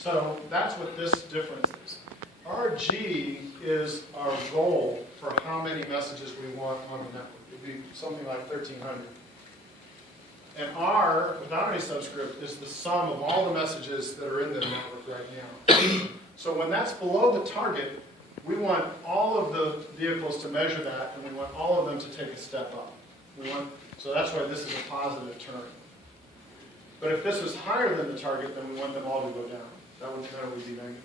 So that's what this difference is. Our G is our goal for how many messages we want on the network. It would be something like 1,300. And R, without any subscript, is the sum of all the messages that are in the network right now. So when that's below the target, we want all of the vehicles to measure that, and we want all of them to take a step up. So that's why this is a positive turn. But if this was higher than the target, then we want them all to go down. That would be negative.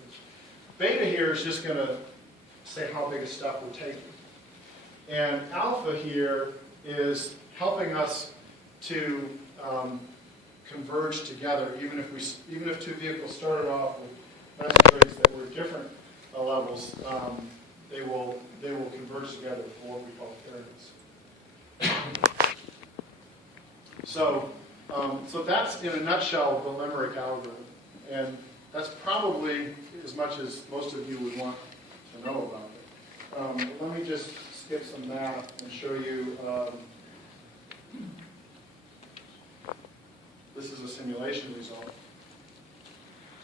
Beta here is just going to say how big a step we're taking. And alpha here is helping us to converge together, even if two vehicles started off with message rates that were different levels, they will converge together for what we call fairness. So that's in a nutshell the Limerick algorithm, and that's probably as much as most of you would want to know about it. Let me just skip some math and show you. This is a simulation result.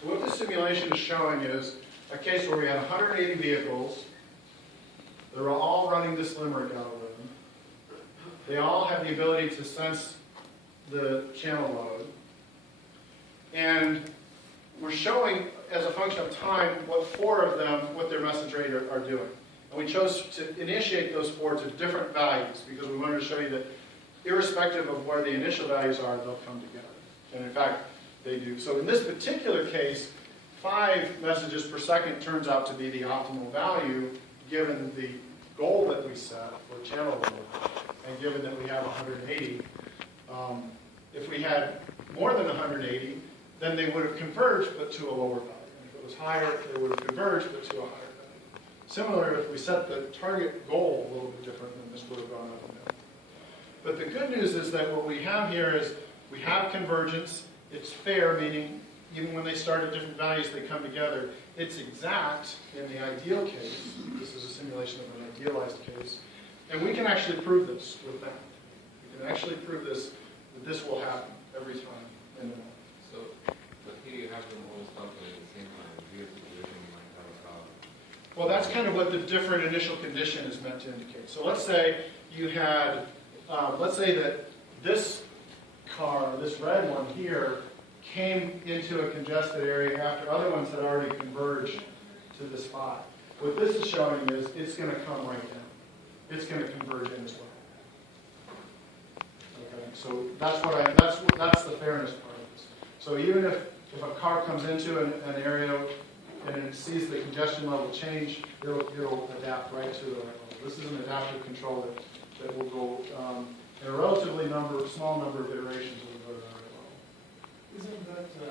So what this simulation is showing is a case where we had 180 vehicles. They're all running this Limerick algorithm. They all have the ability to sense the channel load. And we're showing, as a function of time, what 4 of them, what their message rate are doing. And we chose to initiate those 4 to different values because we wanted to show you that irrespective of where the initial values are, they'll come together. And in fact, they do. So in this particular case, 5 messages per second turns out to be the optimal value given the goal that we set for channel load, and given that we have 180. If we had more than 180, then they would have converged, but to a lower value. And if it was higher, they would have converged, but to a higher value. Similarly, if we set the target goal a little bit different, then this would have gone up and down. But the good news is that what we have here is we have convergence. It's fair, meaning even when they start at different values, they come together. It's exact in the ideal case. This is a simulation of an idealized case. And we can actually prove this with that. We can actually prove this, that this will happen every time in the network. So, but here you have them all calculated at the same time. Here the position you might have a problem. Well, that's kind of what the different initial condition is meant to indicate. So let's say you had, let's say that this car, this red one here, came into a congested area after other ones had already converged to this spot. What this is showing is it's going to come right down. It's going to converge in as well. Okay, so that's the fairness part of this. So even if a car comes into an area and it sees the congestion level change, it'll adapt right to the right level. This is an adaptive control that will go in a relatively small number of iterations. It will go to the right level. Isn't that a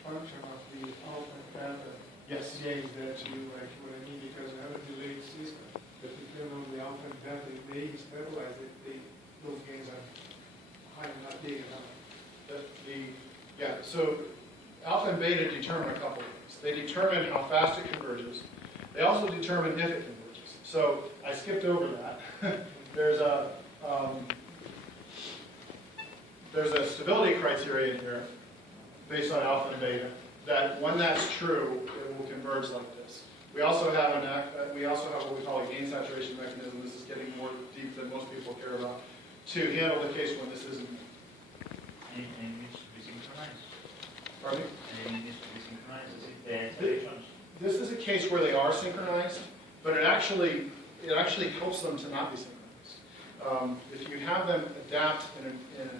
function of the alpha and beta Yes. gains that you actually need because you have a delayed system? But if you know the alpha and beta, they stabilize it, those gains are high and not big enough. So alpha and beta determine a couple of things. They determine how fast it converges. They also determine if it converges. So I skipped over that. There's a stability criteria in here based on alpha and beta that when that's true, it will converge like this. We also have what we call a gain saturation mechanism. This is getting more deep than most people care about to handle the case when this isn't. Anything needs to be synchronized. Pardon me? Anything needs to be synchronized. Is it the installations? This is a case where they are synchronized, but it actually helps them to not be synchronized. If you have them adapt in an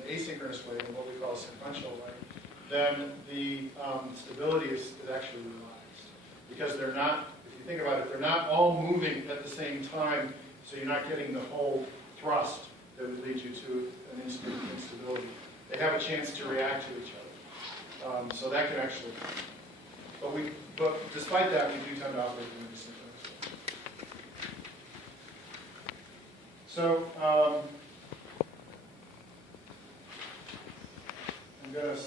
asynchronous way, in what we call a sequential way, then the stability is actually relaxed. Because they're not, if you think about it, they're not all moving at the same time, so you're not getting the whole thrust that would lead you to an instant instability. They have a chance to react to each other. So that can actually, but despite that, we do tend to operate in a synchronous way. So I'm going to